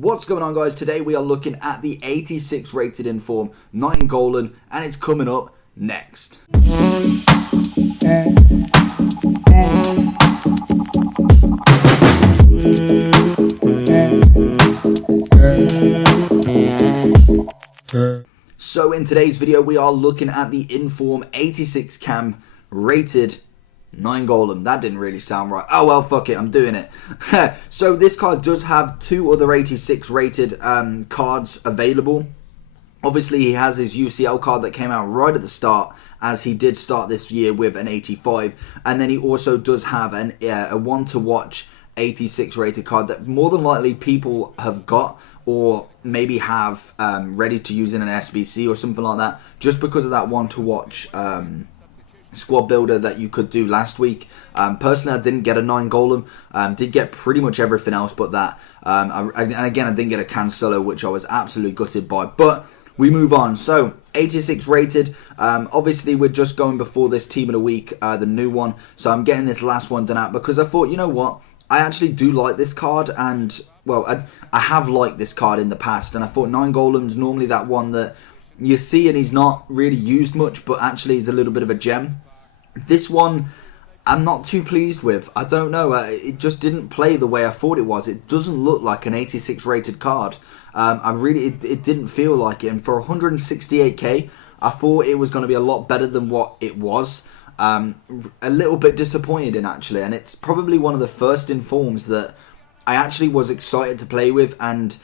What's going on, guys? Today we are looking at the 86 rated inform Nainggolan, and it's coming up next. So in today's video we are looking at the inform 86 cam rated Nainggolan. That didn't really sound right. Oh well, fuck it, I'm doing it. So this card does have two other 86 rated cards available. Obviously he has his UCL card that came out right at the start, as he did start this year with an 85, and then he also does have a one to watch 86 rated card that more than likely people have got or maybe have ready to use in an SBC or something like that, just because of that one to watch squad builder that you could do last week. Personally, I didn't get a Nainggolan, did get pretty much everything else but that, and again I didn't get a Cancelo, which I was absolutely gutted by, but we move on. So 86 rated, obviously we're just going before this team of the week, the new one, so I'm getting this last one done out because I thought, you know what, I actually do like this card, and well, I have liked this card in the past, and I thought Nainggolan's normally that one that you see and he's not really used much, but actually he's a little bit of a gem. This one I'm not too pleased with. I don't know, it just didn't play the way I thought it was. It doesn't look like an 86 rated card. It didn't feel like it, and for 168k I thought it was going to be a lot better than what it was. A little bit disappointed in, actually, and it's probably one of the first informs that I actually was excited to play with, and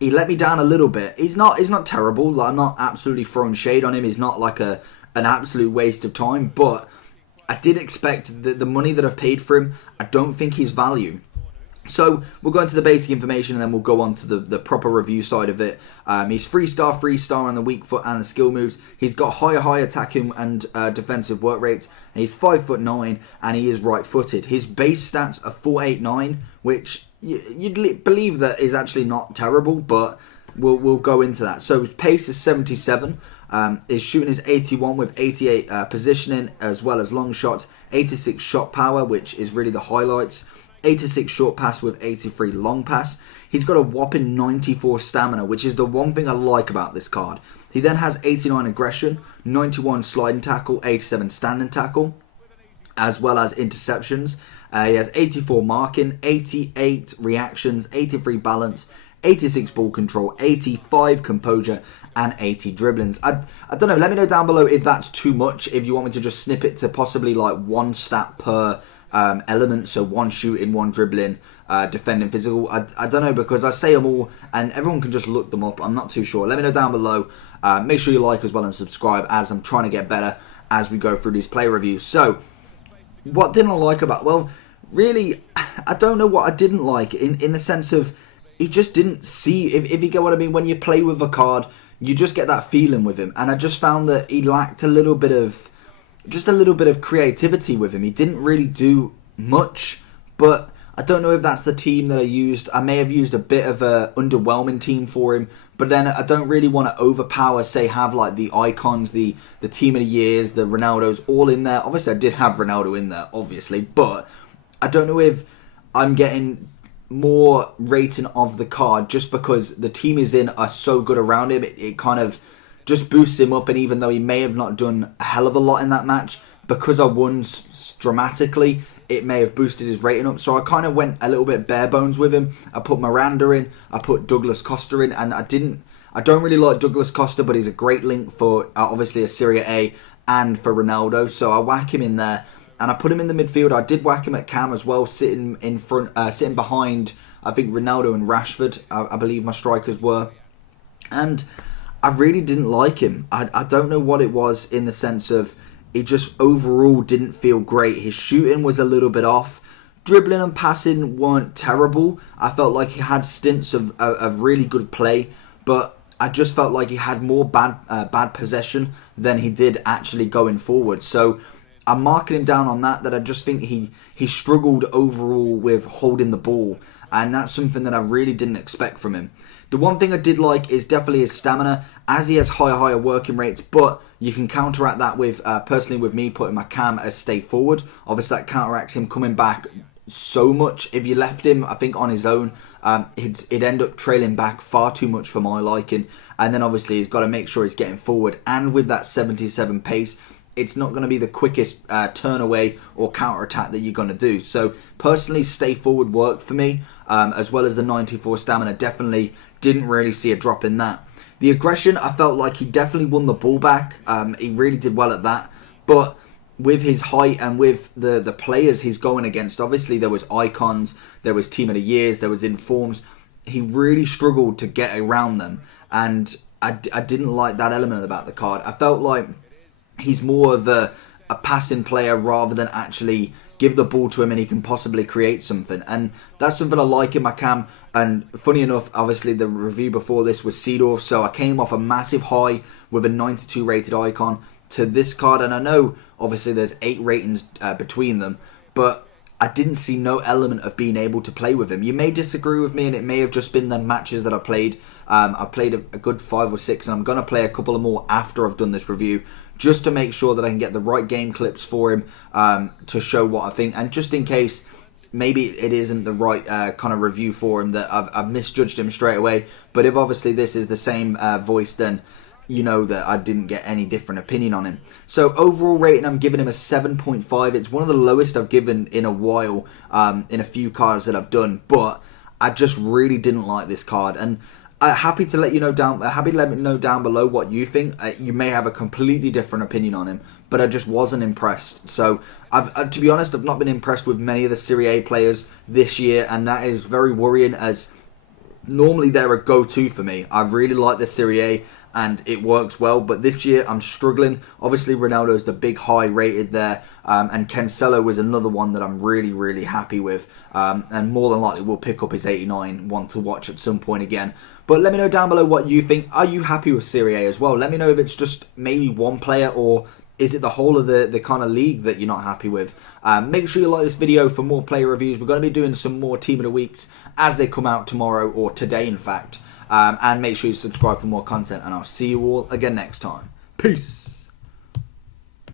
he let me down a little bit. He's not terrible. Like, I'm not absolutely throwing shade on him. He's not like an absolute waste of time, but I did expect the money that I've paid for him. I don't think he's value. So we'll go into the basic information and then we'll go on to the proper review side of it. He's 3-star on the weak foot and the skill moves. He's got high attacking and defensive work rates. And he's 5'9" and he is right-footed. His base stats are 489, which you'd believe that is actually not terrible, but we'll go into that. So his pace is 77. His shooting is 81 with 88 positioning, as well as long shots, 86 shot power, which is really the highlights, 86 short pass with 83 long pass. He's got a whopping 94 stamina, which is the one thing I like about this card. He then has 89 aggression, 91 sliding tackle, 87 standing tackle, as well as interceptions. He has 84 marking, 88 reactions, 83 balance, 86 ball control, 85 composure, and 80 dribblings. I don't know, let me know down below if that's too much, if you want me to just snip it to possibly like one stat per element, so one shooting, one dribbling, defending, physical. I don't know, because I say them all and everyone can just look them up. I'm not too sure. Let me know down below. Make sure you like as well and subscribe, as I'm trying to get better as we go through these play reviews. So what didn't I like about, well, really, I don't know what I didn't like, in the sense of he just didn't see, if you get what I mean, when you play with a card, you just get that feeling with him, and I just found that he lacked a little bit of creativity with him. He didn't really do much, but I don't know if that's the team that I used. I may have used a bit of a underwhelming team for him, but then I don't really want to overpower, say, have like the icons, the team of the years, the Ronaldos all in there. Obviously I did have Ronaldo in there, obviously, but I don't know if I'm getting more rating of the card just because the team he's in are so good around him. It kind of just boosts him up, and even though he may have not done a hell of a lot in that match, because I won dramatically, it may have boosted his rating up. So I kind of went a little bit bare bones with him. I put Miranda in, I put Douglas Costa in, and I don't really like Douglas Costa, but he's a great link for obviously a Serie A and for Ronaldo, so I whack him in there. And I put him in the midfield. I did whack him at cam as well, sitting in front, sitting behind, I think, Ronaldo and Rashford, I believe my strikers were. And I really didn't like him. I don't know what it was, in the sense of it just overall didn't feel great. His shooting was a little bit off. Dribbling and passing weren't terrible. I felt like he had stints of really good play, but I just felt like he had more bad possession than he did actually going forward. So I'm marking him down on that I just think he struggled overall with holding the ball, and that's something that I really didn't expect from him. The one thing I did like is definitely his stamina, as he has higher working rates, but you can counteract that with, personally with me, putting my cam as stay forward. Obviously that counteracts him coming back so much. If you left him, I think, on his own, he'd end up trailing back far too much for my liking. And then obviously he's got to make sure he's getting forward. And with that 77 pace, it's not going to be the quickest turn away or counter attack that you're going to do. So personally, stay forward worked for me, as well as the 94 stamina. Definitely didn't really see a drop in that. The aggression, I felt like he definitely won the ball back. He really did well at that. But with his height and with the players he's going against, obviously there was icons, there was team of the years, there was informs. He really struggled to get around them, and I didn't like that element about the card. I felt like he's more of a passing player rather than actually give the ball to him and he can possibly create something. And that's something I like in my cam. And funny enough, obviously the review before this was Seedorf, so I came off a massive high with a 92 rated icon to this card. And I know obviously there's 8 ratings between them, but I didn't see no element of being able to play with him. You may disagree with me, and it may have just been the matches that I played. I played a good 5 or 6, and I'm going to play a couple of more after I've done this review, just to make sure that I can get the right game clips for him, to show what I think. And just in case maybe it isn't the right kind of review for him, that I've misjudged him straight away. But if obviously this is the same voice, then you know that I didn't get any different opinion on him. So overall rating, I'm giving him a 7.5. It's one of the lowest I've given in a while, in a few cards that I've done, but I just really didn't like this card. And happy to let me know down below what you think. You may have a completely different opinion on him, but I just wasn't impressed. So to be honest, I've not been impressed with many of the Serie A players this year, and that is very worrying, as normally they're a go-to for me. I really like the Serie A and it works well, but this year I'm struggling. Obviously Ronaldo's the big high rated there, and Cancelo was another one that I'm really happy with, and more than likely we'll pick up his 89 one to watch at some point again. But let me know down below what you think. Are you happy with Serie A as well? Let me know if it's just maybe one player, or is it the whole of the kind of league that you're not happy with? Make sure you like this video for more player reviews. We're going to be doing some more Team of the Weeks as they come out tomorrow, or today in fact. And make sure you subscribe for more content, and I'll see you all again next time. Peace.